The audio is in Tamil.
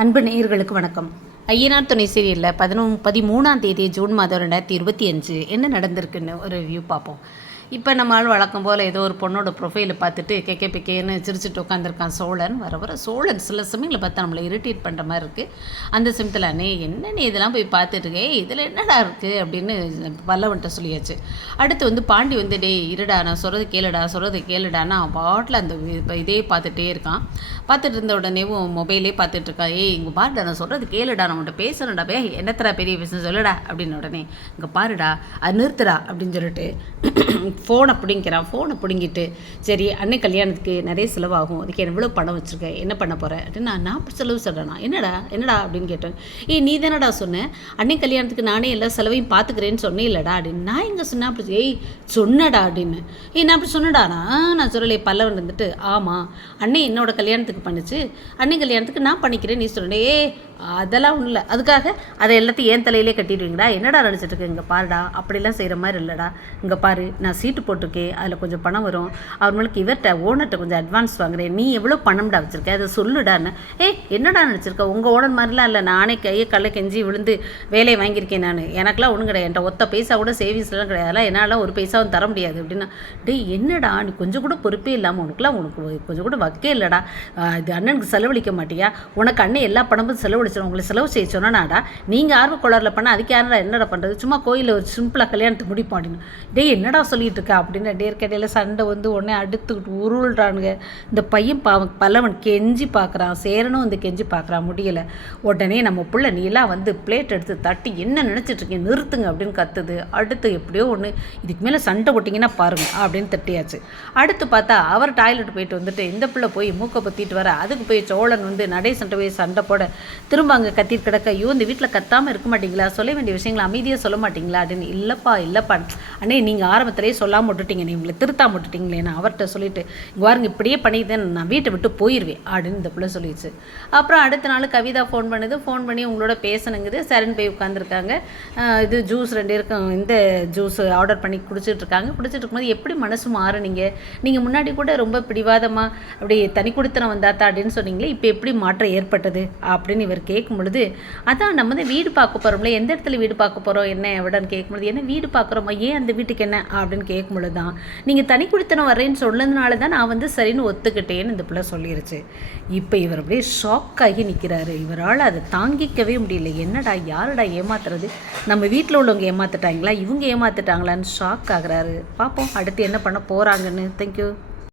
அன்பு நேயர்களுக்கு வணக்கம். ஐயனார் துணை சீரியலில் பதினொ பதிமூணாம் தேதி ஜூன் மாதம் ரெண்டாயிரத்தி இருபத்தி அஞ்சு என்ன நடந்திருக்குன்னு ஒரு ரிவ்யூ பார்ப்போம். இப்போ நம்ம ஆள் வழக்கம் போல் ஏதோ ஒரு பொண்ணோட ப்ரொஃபைலை பார்த்துட்டு கேக்கே பிக்கேன்னு சிரிச்சுட்டு உட்காந்துருக்கான் சோழன். வர வர சோழன் சில சமயங்களை பார்த்தா நம்மளை இரிட்டேட் பண்ணுற மாதிரி இருக்குது அந்த சமயத்தில் அண்ணே என்ன நீ இதெல்லாம் போய் பார்த்துட்டு இருக்கே? இதில் என்னடா இருக்குது அப்படின்னு பல்லவன்ட்ட சொல்லியாச்சு. அடுத்து வந்து பாண்டி வந்து டே இருடா நான் சொல்கிறது கேளுடா சொல்கிறது கேளுடான்னு அவன் பாட்டில் அந்த இதே பார்த்துட்டே இருக்கான். பார்த்துட்டு இருந்த உடனேவும் மொபைலே பார்த்துட்டு இருக்கான் ஏய் இங்கே பாருடா நான் சொல்கிறது கேளுடா நான் உன்கிட்ட பேசுகிறேன்டா பே என்னத்தரா பெரிய விஷயம் சொல்லுடா? அப்படின்னு உடனே இங்கே பாருடா அது நிறுத்துடா அப்படின்னு சொல்லிட்டு ஃபோனை பிடிங்கிறான் ஃபோனை பிடுங்கிட்டு சரி அன்னை கல்யாணத்துக்கு நிறைய செலவாகும். அதுக்கு எவ்வளோ பணம் வச்சுருக்கேன் என்ன பண்ண போகிறேன் அப்படின்னு நான் நான் அப்படி செலவு சொல்கிறேன்னா என்னடா? என்னடா? அப்படின்னு கேட்டேன். ஏய் நீ தானடா சொன்னேன் அன்னை கல்யாணத்துக்கு நானே எல்லா செலவையும் பார்த்துக்கிறேன்னு சொன்னேன் இல்லைடா அப்படின்னு. நான் எங்கே சொன்னேன்? அப்படி ஏய் சொன்னடா அப்படின்னு. ஏய் நான் அப்படி சொன்னடானா? நான் சொல்லலையே பல்லவன் வந்துட்டு ஆமாம் அண்ணே என்னோட கல்யாணத்துக்கு பண்ணிச்சு. அன்னை கல்யாணத்துக்கு நான் பண்ணிக்கிறேன் நீ சொன்னே. ஏ அதெல்லாம் ஒன்றும் இல்லை. அதுக்காக அதை எல்லாத்தையும் ஏன் தலையிலே கட்டிடுவீங்கடா என்னடா நினச்சிட்டு இருக்கு? இங்கே பாருடா. அப்படிலாம் செய்கிற மாதிரி இல்லைடா. இங்கே பாரு நான் சீட்டு போட்டிருக்கேன். அதில் கொஞ்சம் பணம் வரும். அவர்களுக்கு இவர்கிட்ட ஓனர்கிட்ட கொஞ்சம் அட்வான்ஸ் வாங்குறேன். நீ எவ்வளோ பணம்டா வச்சுருக்க? அதை சொல்லுடான்னு. ஏய் என்னடா நினச்சிருக்க? உங்கள் ஓனர் மாதிரிலாம் இல்லை. நானே கையை கல்லை கெஞ்சி விழுந்து வேலையை வாங்கியிருக்கேன் நான். எனக்கெல்லாம் ஒன்றும் கிடையாது. என்கிட்ட ஒத்த பைசா கூட சேவிங்ஸ்லாம் கிடையாது. அதெல்லாம் என்னால் ஒரு பைசாவும் தர முடியாது அப்படின்னா. டேய் என்னடா? நீ கொஞ்சம் கூட பொறுப்பே இல்லாமல் உனக்குலாம் உனக்கு கொஞ்சம் கூட வக்கே இல்லைடா. இது அண்ணனுக்கு செலவழிக்க மாட்டியா? உனக்கு அண்ணன் எல்லா பணமும் பிடிச்சிடும் உங்களை செலவு செய்ய சொன்னாடா நீங்கள் ஆர்வ கோளாறுல பண்ண அதுக்கு யாரா என்னடா பண்ணுறது சும்மா கோயிலில் ஒரு சிம்பிளாக கல்யாணத்தை முடிப்போம் அப்படின்னு டே என்னடா சொல்லிட்டு இருக்கா அப்படின்னு டேர் கடையில் சண்டை வந்து உடனே அடுத்துக்கிட்டு உருள்றானுங்க. இந்த பையன் பாவம் பல்லவன் கெஞ்சி பார்க்குறான் சேரனும் வந்து கெஞ்சி பார்க்குறான் முடியலை. உடனே நம்ம பிள்ளை நீலாம் வந்து பிளேட் எடுத்து தட்டி என்ன நினச்சிட்ருக்கீங்க நிறுத்துங்க அப்படின்னு கத்துது. அடுத்து எப்படியோ ஒன்று இதுக்கு மேலே சண்டை போட்டிங்கன்னா பாருங்க அப்படின்னு தட்டியாச்சு. அடுத்து பார்த்தா அவர் டாய்லெட் போயிட்டு வந்துட்டு இந்த பிள்ளை போய் மூக்கை பற்றிட்டு வர அதுக்கு போய் சோழன் வந்து நடை சண்டை போய் சண்டை போட திரும்ப அங்கே கத்திட்டு கிடக்க ஐயோ இந்த வீட்டில் கத்தாமல் இருக்க மாட்டீங்களா? சொல்ல வேண்டிய விஷயங்களை அமைதியாக சொல்ல மாட்டீங்களா? அப்படின்னு இல்லைப்பா இல்லைப்பா. அண்ணே நீங்கள் ஆரம்பத்திலேயே சொல்லாமல் விட்டுட்டீங்க நீ உங்களை திருத்தாம விட்டுட்டீங்களேன்னு அவர்கிட்ட சொல்லிட்டு இங்க இப்படியே பண்ணிக்கிட்டேன் நான் வீட்டை விட்டு போயிடுவேன் அப்படின்னு இந்த பிள்ளை சொல்லிடுச்சு. அப்புறம் அடுத்த நாள் கவிதா ஃபோன் பண்ணுது ஃபோன் பண்ணி உங்களோட பேசணுங்குது சரண் போய் உட்காந்துருக்காங்க இது ஜூஸ் ரெண்டு இருக்கும் இந்த ஜூஸ் ஆர்டர் பண்ணி குடிச்சிட்டு இருக்காங்க. குடிச்சிட்டு இருக்கும்போது எப்படி மனசு மாறுனீங்க? நீங்கள் முன்னாடி கூட ரொம்ப பிடிவாதமாக அப்படி தனி கொடுத்தனம் வந்தாத்தா அப்படின்னு சொன்னீங்களே இப்போ எப்படி மாற்றம் ஏற்பட்டது? அப்படின்னு இவர் கேட்கும் பொழுது அதான் நம்ம வந்து வீடு பார்க்க போகிறோம்ல எந்த இடத்துல வீடு பார்க்க போகிறோம் என்ன எவ்வளோன்னு கேட்கும் பொழுது என்ன வீடு பார்க்குறோமா? ஏன் அந்த வீட்டுக்கு என்ன அப்படின்னு கேட்கும் பொழுது தான் நீங்கள் தனி குடித்தனம் வர்றேன்னு சொன்னதுனால தான் நான் வந்து சரின்னு ஒத்துக்கிட்டேன்னு இந்த பிள்ளை சொல்லிருச்சு. இப்போ இவர் அப்படியே ஷாக் ஆகி நிற்கிறாரு இவரால் அதை தாங்கிக்கவே முடியல. என்னடா யாருடா ஏமாத்துறது? நம்ம வீட்டில் உள்ளவங்க ஏமாத்துட்டாங்களா? இவங்க ஏமாத்துட்டாங்களான்னு ஷாக் ஆகுறாரு. பார்ப்போம் அடுத்து என்ன பண்ண போகிறாங்கன்னு தேங்க்யூ